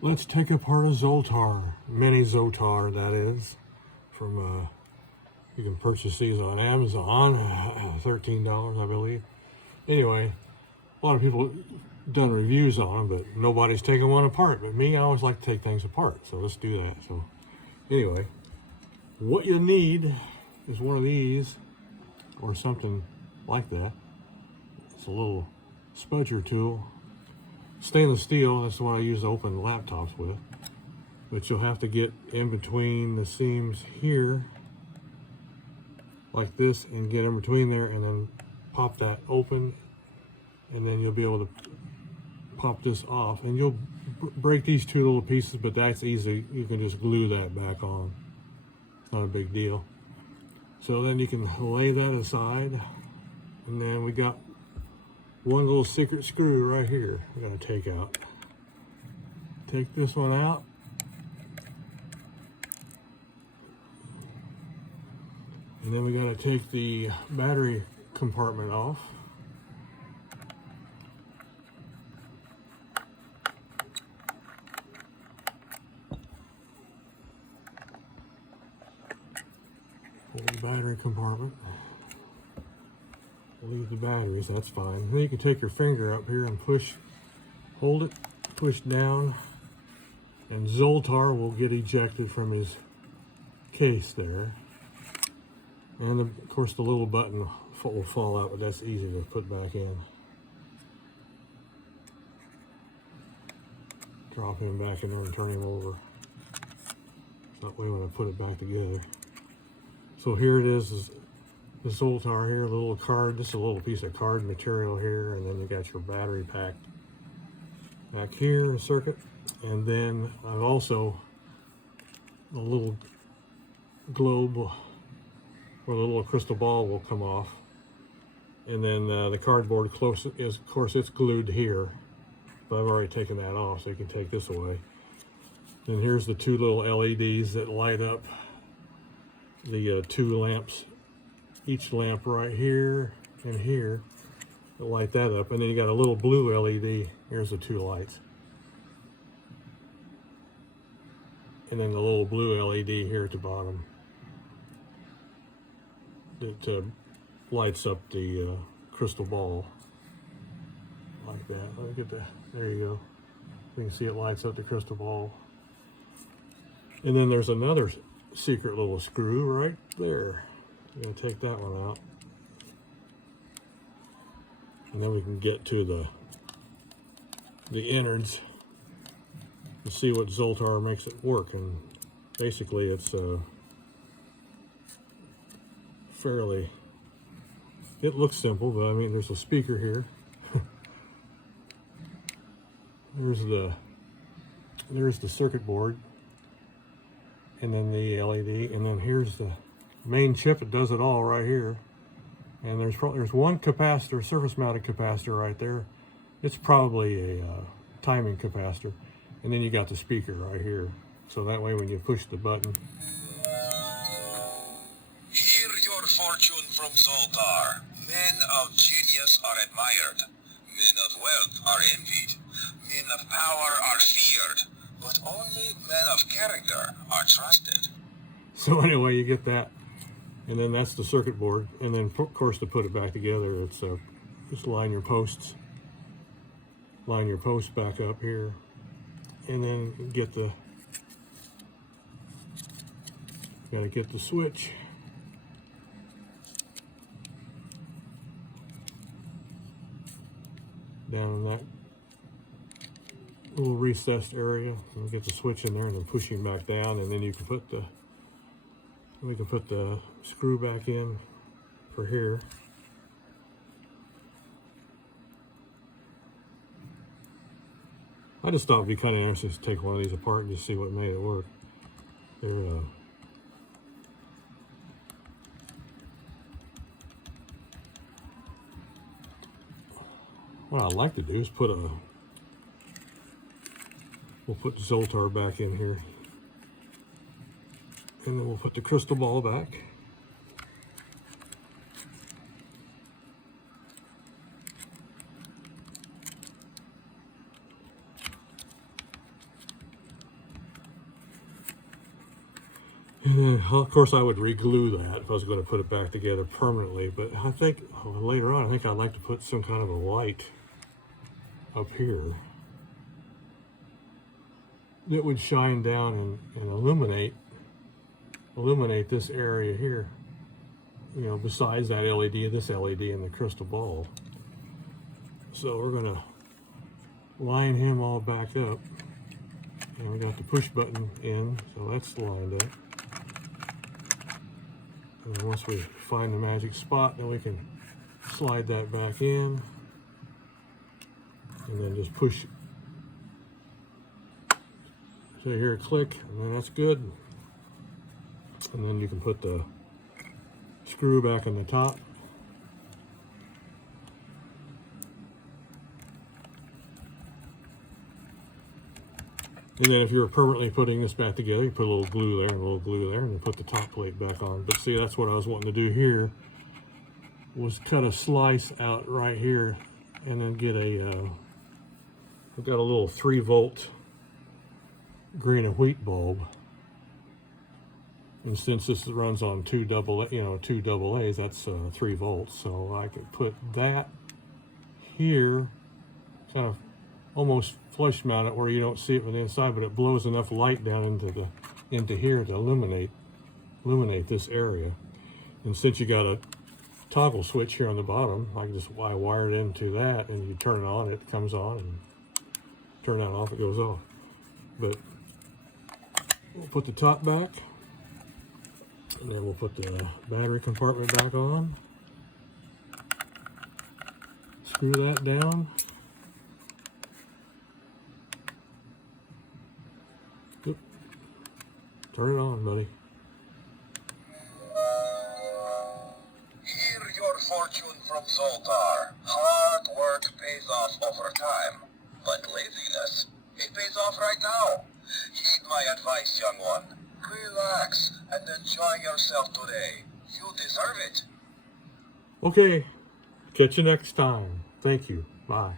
Let's take apart a Zoltar, mini Zoltar that is, from, you can purchase these on Amazon, $13 I believe. Anyway, a lot of people done reviews on them, but nobody's taken one apart. But me, I always like to take things apart, so let's do that. So anyway, what you need is one of these, or something like that. It's a little spudger tool. Stainless steel, that's what I use to open laptops with. But you'll have to get in between the seams here, like this, and get in between there, and then pop that open, and then you'll be able to pop this off. And you'll break these two little pieces, but that's easy. You can just glue that back on. It's not a big deal. So then you can lay that aside, and then we got one little secret screw right here we gotta take out. Take this one out. And then we gotta take the battery compartment off. Pull the battery compartment. Leave the batteries, that's fine. Then you can take your finger up here and push, hold it, push down, and Zoltar will get ejected from his case there. And of course the little button will fall out, but that's easy to put back in. Drop him back in there and turn him over. That way when I put it back together. So here it is the Zoltar here, a little card, just a little piece of card material here, and then you got your battery pack back here, a circuit, and then I've also a little globe where the little crystal ball will come off, and then the cardboard close is, of course, it's glued here, but I've already taken that off, so you can take this away. And here's the two little LEDs that light up the two lamps. Each lamp right here and here, light that up, and then you got a little blue LED. Here's the two lights, and then the little blue LED here at the bottom that lights up the crystal ball like that. Look at that. There you go. You can see it lights up the crystal ball. And then there's another secret little screw right there. I'm going to take that one out, and then we can get to the innards and see what Zoltar makes it work. And basically it's fairly, it looks simple, but I mean there's a speaker here. there's the circuit board, and then the LED, and then here's the main chip that does it all right here. And there's one capacitor, surface mounted capacitor right there. It's probably a timing capacitor. And then you got the speaker right here. So that way when you push the button. Hear your fortune from Zoltar. Men of genius are admired. Men of wealth are envied. Men of power are feared. But only men of character are trusted. So anyway, you get that. And then that's the circuit board. And then, of course, to put it back together, it's just line your posts. Line your posts back up here. And then get the, gotta get the switch. Down in that little recessed area. And get the switch in there and then push him back down. And then you can put the, we can put the screw back in for here. I just thought it'd be kind of interesting to take one of these apart and just see what made it work. They're, what I'd like to do is we'll put the Zoltar back in here. And then we'll put the crystal ball back. And then, of course, I would re-glue that if I was going to put it back together permanently. But I think later on, I think I'd like to put some kind of a light up here that would shine down and illuminate this area here. You know, besides that LED, this LED and the crystal ball. So we're gonna line him all back up. And we got the push button in, so that's lined up. And then once we find the magic spot, then we can slide that back in. And then just push. So you hear a click, and then that's good. And then you can put the screw back on the top. And then if you're permanently putting this back together, you put a little glue there and a little glue there, and then put the top plate back on. But see, that's what I was wanting to do here, was cut a slice out right here, and then get a, I've got a little 3-volt green and wheat bulb. And since this runs on two double A's, that's 3 volts. So I could put that here, kind of almost flush mount it where you don't see it from the inside, but it blows enough light down into here to illuminate this area. And since you got a toggle switch here on the bottom, I wire it into that, and you turn it on, it comes on, and turn that off, it goes off. But we'll put the top back, and then we'll put the battery compartment back on. Screw that down. Oop. Turn it on, buddy. Hear your fortune from Zoltar. Hard work pays off over time, but laziness, it pays off right now. Heed my advice, young one. Relax and enjoy yourself today. You deserve it. Okay, catch you next time. Thank you. Bye.